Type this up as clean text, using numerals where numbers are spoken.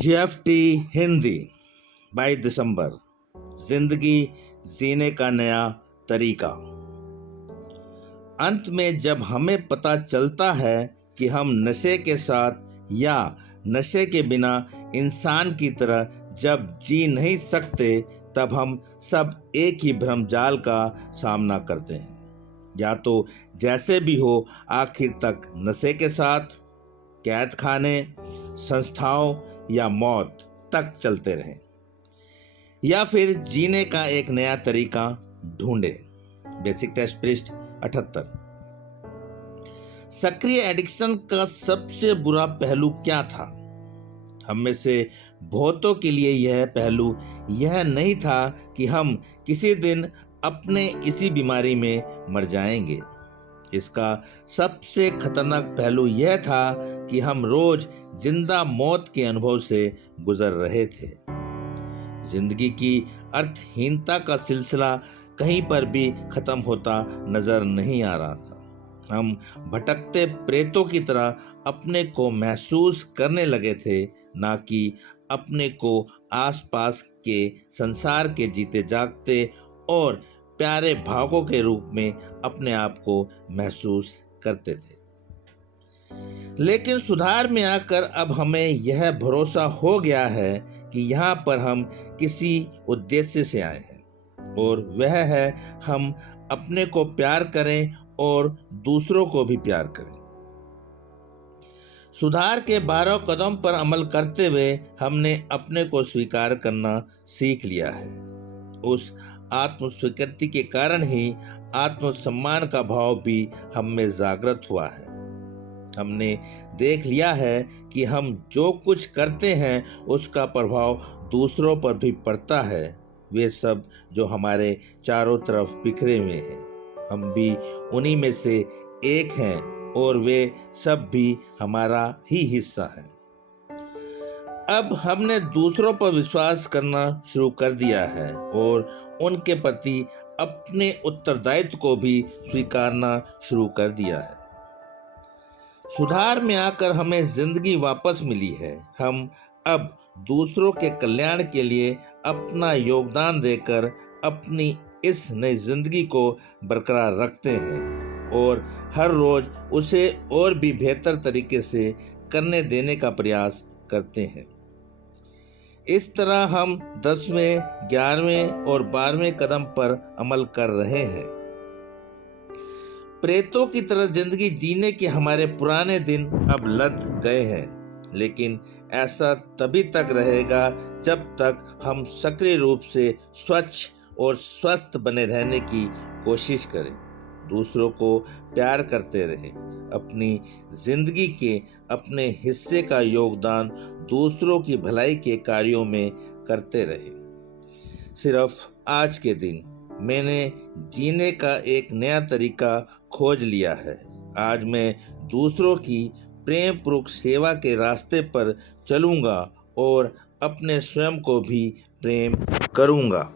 जीएफटी हिंदी 22 दिसंबर। जिंदगी जीने का नया तरीका। अंत में जब हमें पता चलता है कि हम नशे के साथ या नशे के बिना इंसान की तरह जब जी नहीं सकते, तब हम सब एक ही भ्रमजाल का सामना करते हैं। या तो जैसे भी हो, आखिर तक नशे के साथ, कैद खाने, संस्थाओं या मौत तक चलते रहें, या फिर जीने का एक नया तरीका ढूंढे। बेसिक टेस्ट पृष्ठ 78। सक्रिय एडिक्शन का सबसे बुरा पहलू क्या था? हम में से बहुतों के लिए यह पहलू यह नहीं था कि हम किसी दिन अपने इसी बीमारी में मर जाएंगे। इसका सबसे खतरनाक पहलू यह था कि हम रोज जिंदा मौत के अनुभव से गुजर रहे थे। जिंदगी की अर्थहीनता का सिलसिला कहीं पर भी खत्म होता नजर नहीं आ रहा था। हम भटकते प्रेतों की तरह अपने को महसूस करने लगे थे, ना कि अपने को आसपास के संसार के जीते जागते और प्यारे भावों के रूप में अपने आप को महसूस करते थे। लेकिन सुधार में आकर अब हमें यह भरोसा हो गया है कि यहाँ पर हम किसी उद्देश्य से आए हैं, और वह है हम अपने को प्यार करें और दूसरों को भी प्यार करें। सुधार के 12 कदम पर अमल करते हुए हमने अपने को स्वीकार करना सीख लिया है। उस आत्म स्वीकृति के कारण ही आत्मसम्मान का भाव भी हम में जागृत हुआ है। हमने देख लिया है कि हम जो कुछ करते हैं उसका प्रभाव दूसरों पर भी पड़ता है। वे सब जो हमारे चारों तरफ बिखरे हुए हैं, हम भी उन्हीं में से एक हैं, और वे सब भी हमारा ही हिस्सा है। अब हमने दूसरों पर विश्वास करना शुरू कर दिया है और उनके प्रति अपने उत्तरदायित्व को भी स्वीकारना शुरू कर दिया है। सुधार में आकर हमें जिंदगी वापस मिली है। हम अब दूसरों के कल्याण के लिए अपना योगदान देकर अपनी इस नई जिंदगी को बरकरार रखते हैं और हर रोज उसे और भी बेहतर तरीके से करने देने का प्रयास करते हैं। इस तरह हम 10वें, 11वें और 12वें कदम पर अमल कर रहे हैं। प्रेतों की तरह जिंदगी जीने के हमारे पुराने दिन अब लग गए हैं, लेकिन ऐसा तभी तक रहेगा जब तक हम सक्रिय रूप से स्वच्छ और स्वस्थ बने रहने की कोशिश करें, दूसरों को प्यार करते रहें, अपनी जिंदगी के अपने हिस्से का योगदान दूसरों की भलाई के कार्यों में करते रहें। सिर्फ आज के दिन मैंने जीने का एक नया तरीका खोज लिया है। आज मैं दूसरों की प्रेम पूर्वक सेवा के रास्ते पर चलूंगा और अपने स्वयं को भी प्रेम करूंगा।